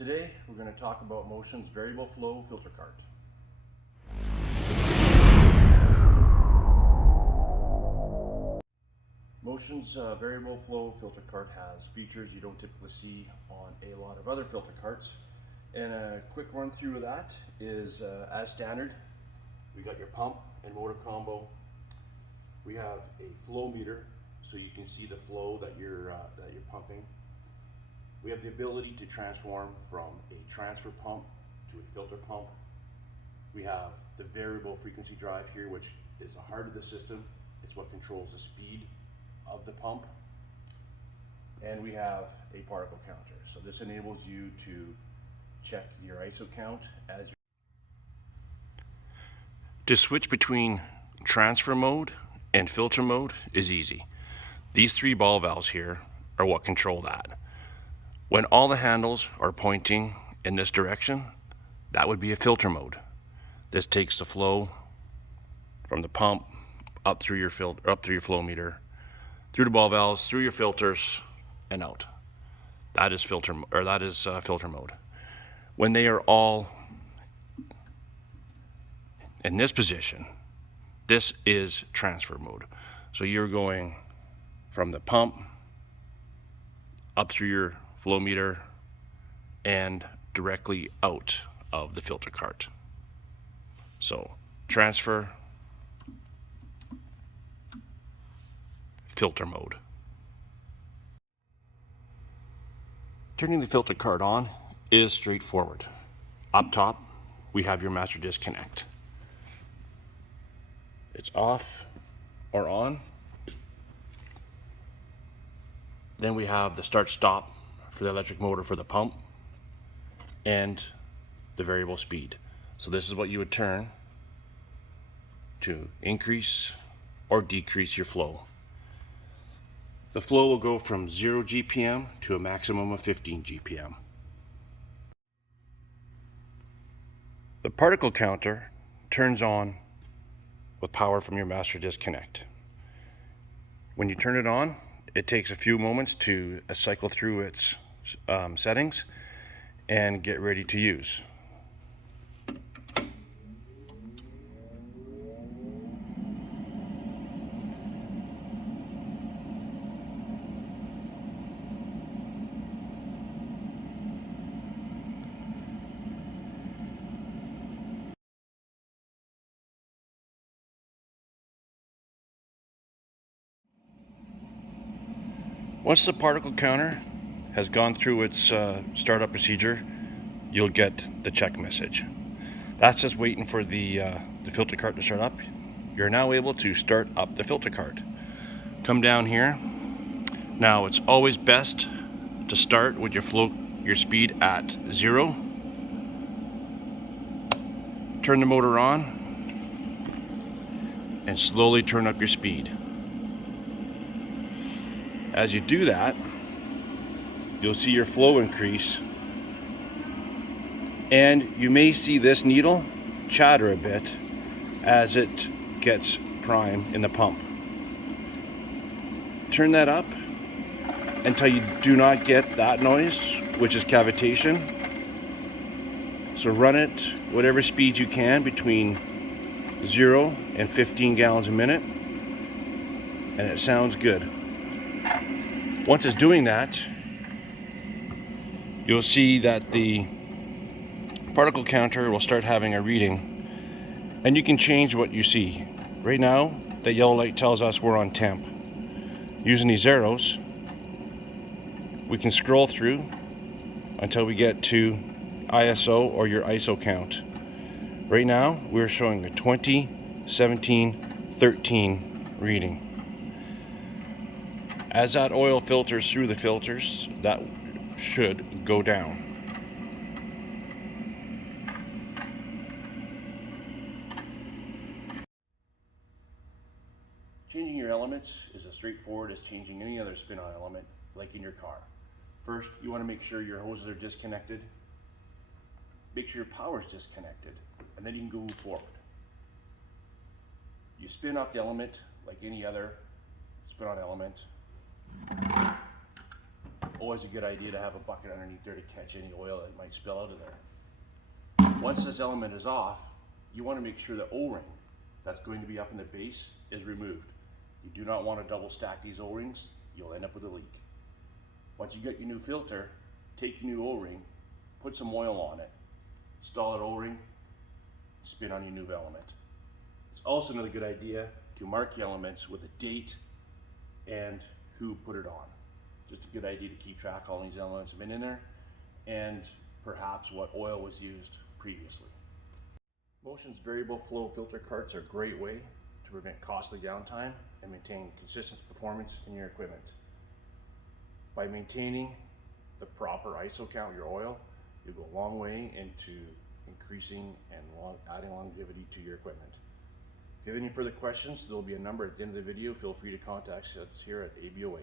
Today we're going to talk about Motion's variable flow filter cart. Motion's variable flow filter cart has features you don't typically see on a lot of other filter carts. And a quick run through of that is as standard. We got your pump and motor combo. We have a flow meter so you can see the flow that you're pumping. We have the ability to transform from a transfer pump to a filter pump. We have the variable frequency drive here, which is the heart of the system. It's what controls the speed of the pump. And we have a particle counter. So this enables you to check your ISO count as you... To switch between transfer mode and filter mode is easy. These three ball valves here are what control that. When all the handles are pointing in this direction, that would be a filter mode. This takes the flow from the pump up through your flow meter, through the ball valves, through your filters, and out. That is filter mode. When they are all in this position, this is transfer mode. So you're going from the pump up through your flow meter and directly out of the filter cart. So transfer, filter mode. Turning the filter cart on is straightforward. Up top, we have your master disconnect. It's off or on. Then we have the start stop for the electric motor for the pump and the variable speed. So this is what you would turn to increase or decrease your flow. The flow will go from 0 GPM to a maximum of 15 GPM. The particle counter turns on with power from your master disconnect. When you turn it on, it takes a few moments to cycle through its settings and get ready to use. Once the particle counter has gone through its startup procedure, you'll get the check message. That's just waiting for the filter cart to start up. You're now able to start up the filter cart. Come down here. Now it's always best to start with your speed at 0. Turn the motor on and slowly turn up your speed. As you do that, you'll see your flow increase, and you may see this needle chatter a bit as it gets prime in the pump. Turn that up until you do not get that noise, which is cavitation. So run it whatever speed you can between 0 and 15 gallons a minute, and it sounds good. Once it's doing that, you'll see that the particle counter will start having a reading, and you can change what you see. Right now, the yellow light tells us we're on temp. Using these arrows, we can scroll through until we get to ISO or your ISO count. Right now, we're showing a 20, 17, 13 reading. As that oil filters through the filters, that should go down. Changing your elements is as straightforward as changing any other spin-on element, like in your car. First, you want to make sure your hoses are disconnected. Make sure your power is disconnected, and then you can go move forward. You spin off the element like any other spin-on element. always a good idea to have a bucket underneath there to catch any oil that might spill out of there. Once this element is off, you want to make sure the O-ring that's going to be up in the base is removed. You do not want to double stack these O-rings, you'll end up with a leak. Once you get your new filter, take your new O-ring, put some oil on it, install that O-ring, spin on your new element. It's also another good idea to mark your elements with a date and who put it on. Just a good idea to keep track of all these elements have been in there and perhaps what oil was used previously. Motion's variable flow filter carts are a great way to prevent costly downtime and maintain consistent performance in your equipment. By maintaining the proper ISO count of your oil, you'll go a long way into increasing and adding longevity to your equipment. If you have any further questions, there will be a number at the end of the video. Feel free to contact us here at ABO8.